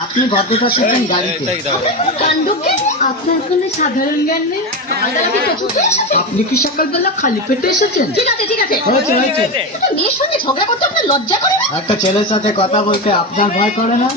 আপনি গত এসেছেন গাড়িতে। কাণ্ডকে আপনার কোনো সাধারণ জ্ঞান নেই। আপনি কি সকালবেলা খালি পেটে এসেছেন? ঠিক আছে ঠিক আছে, হয়েছে হয়েছে। একটা মেয়ের সঙ্গে ঝগড়া করতে আপনার লজ্জা করে না? একটা ছেলের সাথে কথা বলতে আপনার ভয় করে না?